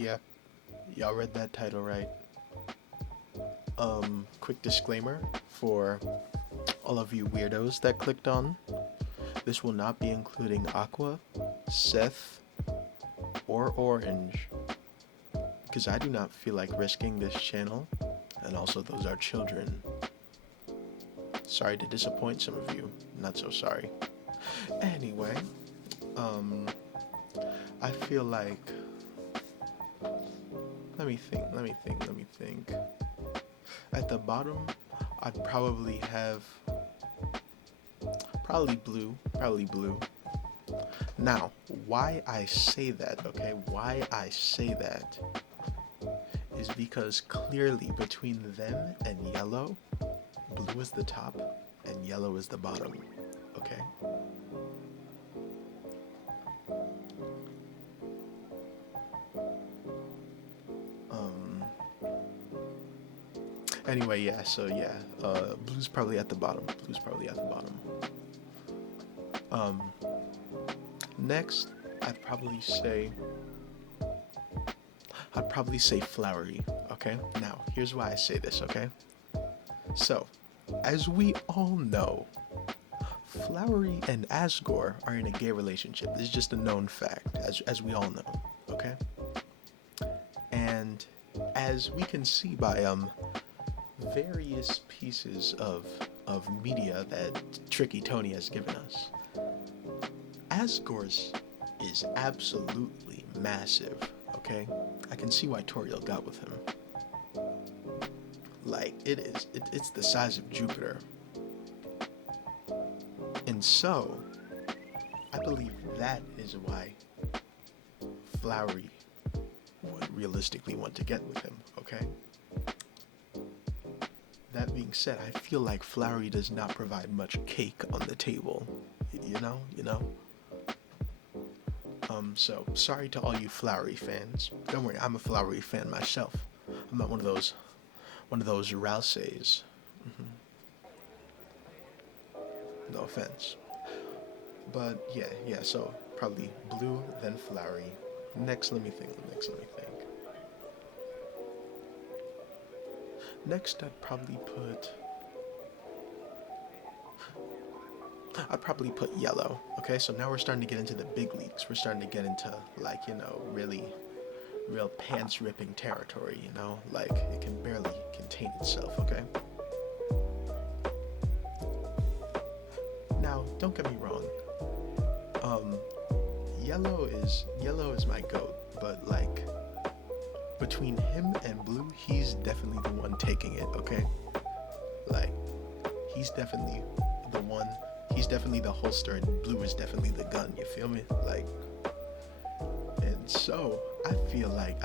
Yeah, y'all read that title right. Quick disclaimer for all of you weirdos that clicked on. This will not be including Aqua, Seth, or Orange, because I do not feel like risking this channel, and also those are children. Sorry to disappoint some of you, not so sorry. Anyway, I feel like, let me think. At the bottom, I'd probably have, probably blue. Now, why I say that, okay, why I say that is because clearly between them and yellow, blue is the top and yellow is the bottom, okay? Anyway, yeah, so yeah, blue's probably at the bottom. Next, I'd probably say flowery, okay? Now, here's why I say this, okay? So, as we all know, Flowery and Asgore are in a gay relationship. This is just a known fact, as we all know, okay? And as we can see by various pieces of media that Tricky Tony has given us, Asgore's is absolutely massive, okay? I can see why Toriel got with him. Like, it's the size of Jupiter. And so, I believe that is why Flowery would realistically want to get with him, okay? That being said, I feel like Flowery does not provide much cake on the table. You know? So, sorry to all you Flowery fans. Don't worry, I'm a Flowery fan myself. I'm not one of those Rouses. No offense. But yeah, so probably blue, then flowery. Next, let me think. Next, I'd probably put yellow. Okay, so now we're starting to get into the big leagues. We're starting to get into, like, really real pants ripping territory, like it can barely contain itself, okay? Now, don't get me wrong. Yellow is my goat, but like between him and blue, he's definitely the one taking it, okay? Like, he's definitely the one. He's definitely the holster, and blue is definitely the gun. You feel me? Like, and so I feel like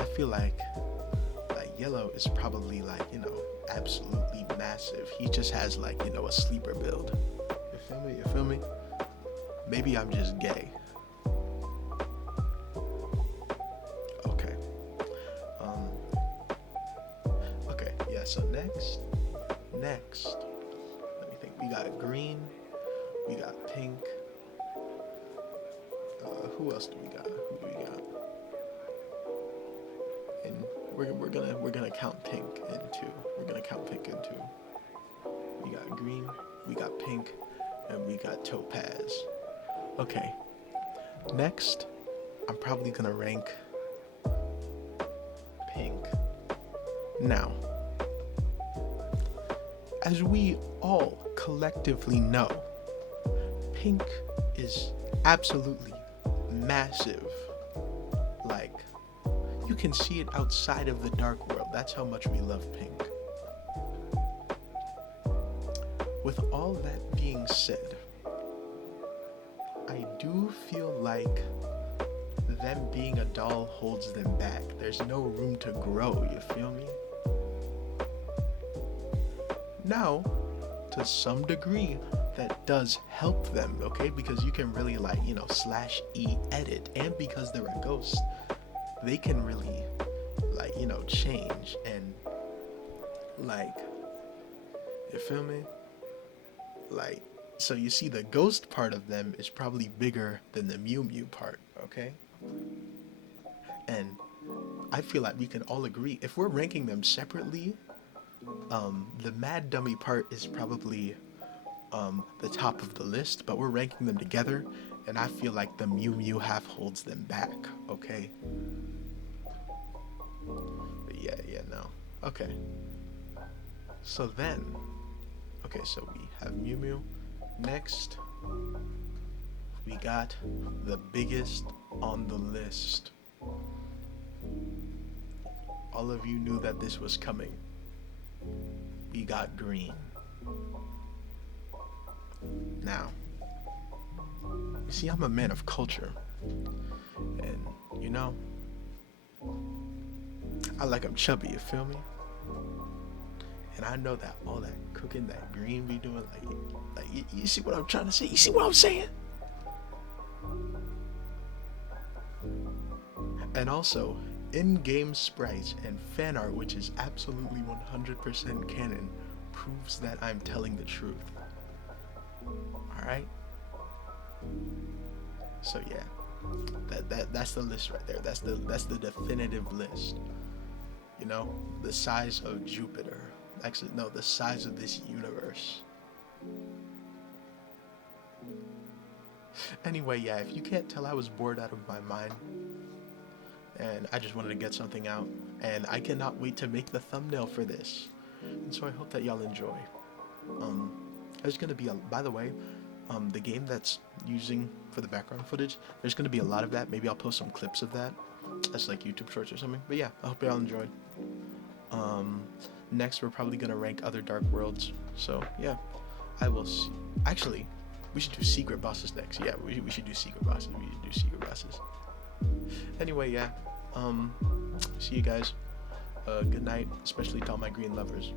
yellow is probably like, absolutely massive. He just has like, a sleeper build. You feel me? Maybe I'm just gay. Okay. Okay, yeah, so next, let me think. We got green, we got pink. Who else do we got? And we're gonna count pink in two. We got green, we got pink, and we got topaz. Okay. Next, I'm probably gonna rank pink. Now, as we all collectively know, pink is absolutely massive. Like, you can see it outside of the dark world. That's how much we love pink. With all that being said, I do feel like them being a doll holds them back. There's no room to grow, you feel me? Now, to some degree, that does help them, okay? Because you can really /E edit, and because they're a ghost, they can really change and you feel me? So you see, the ghost part of them is probably bigger than the Mew Mew part, okay? And I feel like we can all agree if we're ranking them separately, the Mad Dummy part is probably the top of the list, but we're ranking them together, and I feel like the Mew Mew half holds them back. Okay. But yeah, no. Okay. So then, okay, so we have Mew Mew. Next, we got the biggest on the list. All of you knew that this was coming. We got green. Now, you see, I'm a man of culture. And, you know, I like them chubby, you feel me? And I know that all that cooking that green be doing, like you see what I'm trying to say? You see what I'm saying? And also, in-game sprites and fan art, which is absolutely 100% canon, proves that I'm telling the truth. Alright? So yeah, that's the list right there. That's the definitive list. You know, the size of Jupiter. Actually, no, the size of this universe. Anyway, yeah, if you can't tell, I was bored out of my mind. And I just wanted to get something out. And I cannot wait to make the thumbnail for this. And so I hope that y'all enjoy. There's going to be, by the way, the game that's using for the background footage, there's going to be a lot of that. Maybe I'll post some clips of that as like YouTube shorts or something. But yeah, I hope y'all enjoyed. Next, we're probably going to rank other Dark Worlds. So yeah, I will see. Actually, we should do secret bosses next. Yeah, we should do secret bosses. We should do secret bosses. Anyway, yeah. See you guys. Good night, especially to all my green lovers.